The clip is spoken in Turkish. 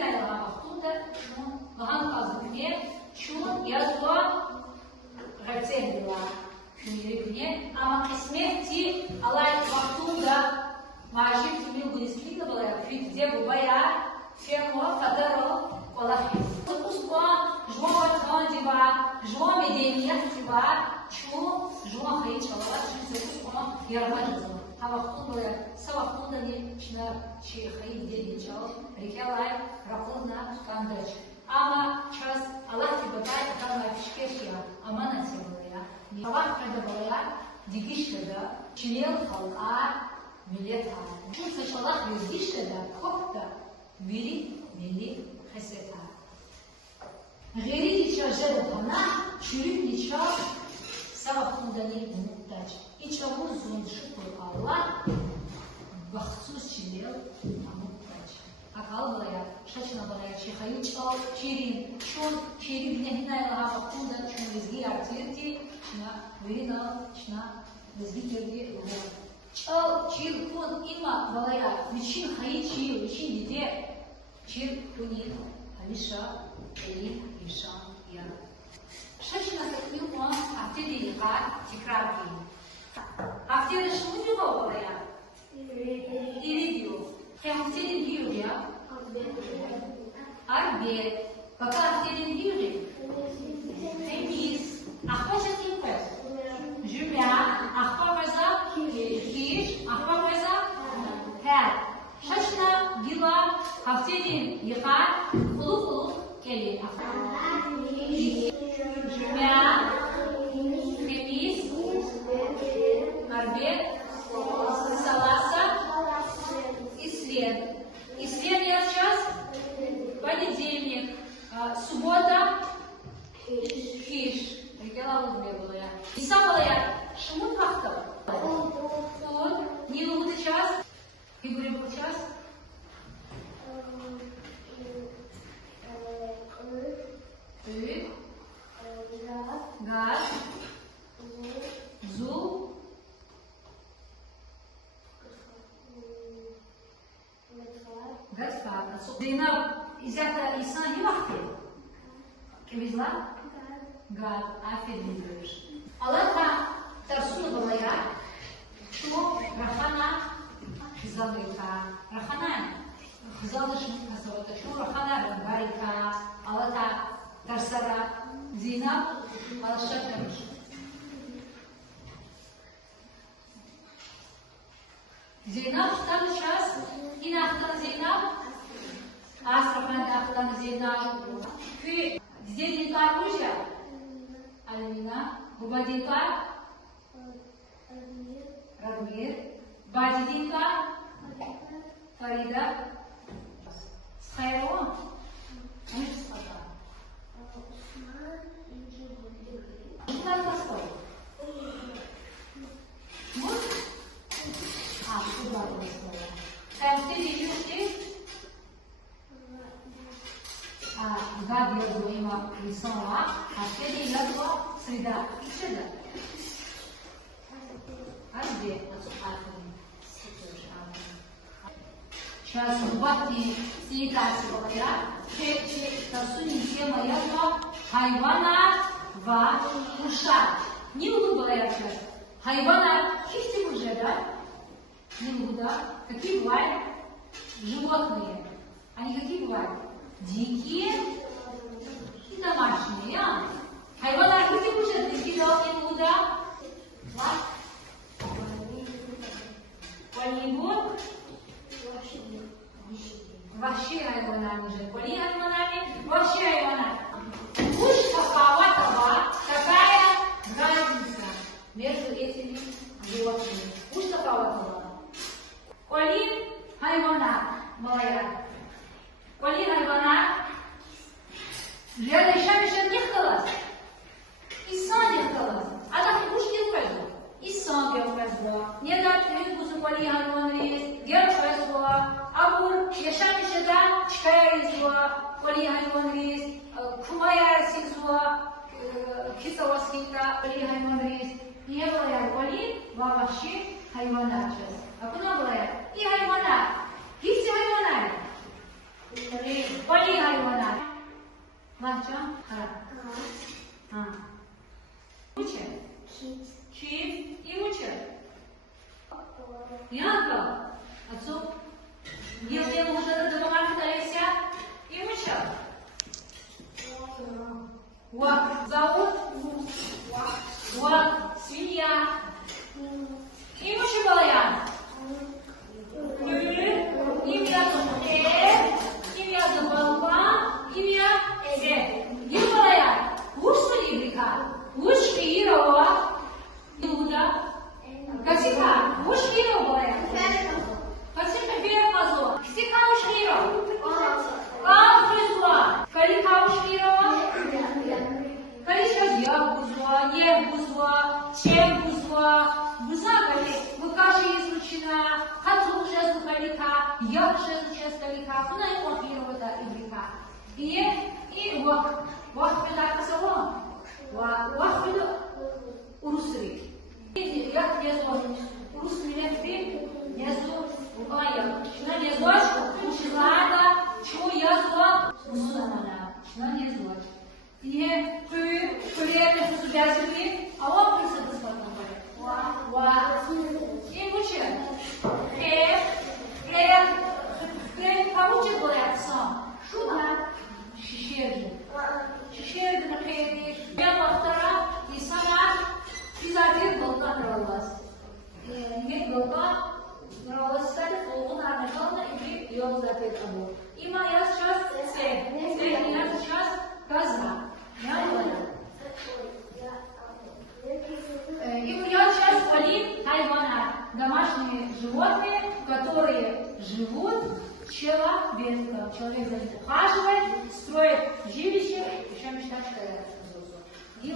Hinayla Ahtunda Gahan Kazımı'ne şunun yazıwa Gırtsehdiwa Şuniribine ama kısmeti alay Ahtunda Majib Tümil Gülüsülükle balaya Fitze Bubaya Femo Fadaro Olahi Kutbuswa Jwa Tandiva Jwa Medeniyetiva Şu Jwa Hayı Çalava Çünkü Yarmacızı Havaqtunda Savaqtunda ne Çına Şeyhayı Dedi Çal Rikalay Rakulna Kandaç ama ças Allah Tibatay Atanla Fişkeşya Amana Tibalaya Havaqtada balaya Dikiştada Çinel Halqa Millet Halqa Şu saçalak Yüzdiştada Kopta Viri Milli Haseta Geri Diçar Jadabana Çürük Diçar Savaqtunda ne Muhtaç İçamuzun şükür Allah Bahtsuz Çinel Muhtaç Akal balaya Şaçına balaya Şeyhayı Çal Çirin Şun Çirin Bine Hinayla Havaqtunda Çun Vizgi Artirti Şuna Verina Şuna Vizgi Terdi Çal Çil Kun İma balaya Viçin Hayı Çil Viçin Dide Çil Kunin Hamisha Eli İnşan Ya Şaçına takvim o hafte dediği tekrar edin. Haftaya şunu diyor balaya İri diyor. Haftaya diyor ya Arbe Baka haftaya diyor ya Temiz Ahvaca Timpes Cümle Ahvavaza Kiş Ahvavaza Her Şaşna Gila Haftaya yıkar Kuluk kuluk gelir Cümle Temiz Arbe Salasa Ислен. Ислен yazacağız. Понедельник. Суббота. Хиш. Регионалный было я. Иса было я. Шумун как-то. Он. Не будет час. И будем был час. Газ. Зул. Zeynep, İzzet İhsan iyi vakti. Kimizler? Gad, aferin diyoruz. Allah tersunu balaya, şu rahana hızalıyka, rahana hızalışın kasavata, şu rahana barika, Allah tersara, Zeynep alışacakmış. Zeynep tutan şahs, yine tutan Zeynep, Астрахань Ахтан Зейнаш. Ты здесь Динкар Кузя? Альмина. Буба Динкар? Радмир. Бади Динкар? Фарида. Схайро? Что такое? Вот? Что такое? Там ты видишь? Гад yazıyor ima insanlar. Haftaya yazıyor sırada. Sırada. Hadi açalım. Сейчас бабки сидят говоря, что сунь тема yazıyor. Hayvanat ve kuşlar. Ne oldu böyle yapıyor? Hayvanat hiç de уже, да? Не буду. Какие бывают животные? Они какие бывают? Дикие и домашние. Hayvanlar какие уже? Дикие не буду. Полигон. Вахши hayvanlar уже. Поли hayvanlar, вахши hayvanlar. Уж какова какая разница между этими животными? Уж какова. Коли hayvanat, малая. Коли hayvanat, yaşamışlar ne kılas? İnsan ne kılas? Adam kuş ne kılas? İnsan ne kılas? Ne de tüyün kuzu koli hayvanlarıyız, diğer kılas var. Abur yaşamışlar da çıkayarız var, koli hayvanlarıyız, kumayarız var, kisavasıyla koli hayvanlarıyız. Niye malaya koli? Vahşi hayvanatçız. Akuna malaya. İyi hayvanat. Hepsi hayvanat. Hocam? Ha. Учи. Кит. И учи. Янка. Отцу. Если ему уже домогаться, Алексия. И учи. Вак. Зовут? Вак. Свинья. И учи, Балаян. Имя имя заболва, имя не Балаян. Ушла либрика. Ушли Ирова. Иуда. Касика. Ушли Ирова. Касика Бермазо. Ксика ушли Ирова. Как бузва. Калика ушли Ирова. Каличка я бузва, не бузва, чем бузва. Буза кали. Вы каши изучена. Хацу уже с калика. Я уже изучена с калика. Куда я ушли Ирова Ибрика. И вах. Вах петака салон. Вах петака. Урусри. Я не знаю. Урус меня ты не знаю. Ая. Шна не знаю. Ушилада. Чу я знаю. Мусульмана. Шна не знаю. И приятно, что тебя земли. А он просто бесплатно говорит. И учи. Получи говорят сам. Шуна. Шишерди. Шишерди на крепи. Я повтора. И сама. И затем долго нравилась. Не долго нравилась. Кстати, он наверное, и ее затем обо. И моя сейчас я сейчас коза. И я сейчас полим хайвана. Домашние животные, которые живут человеком. Человек за ним ухаживает, строит жилище, еще мечтать, что я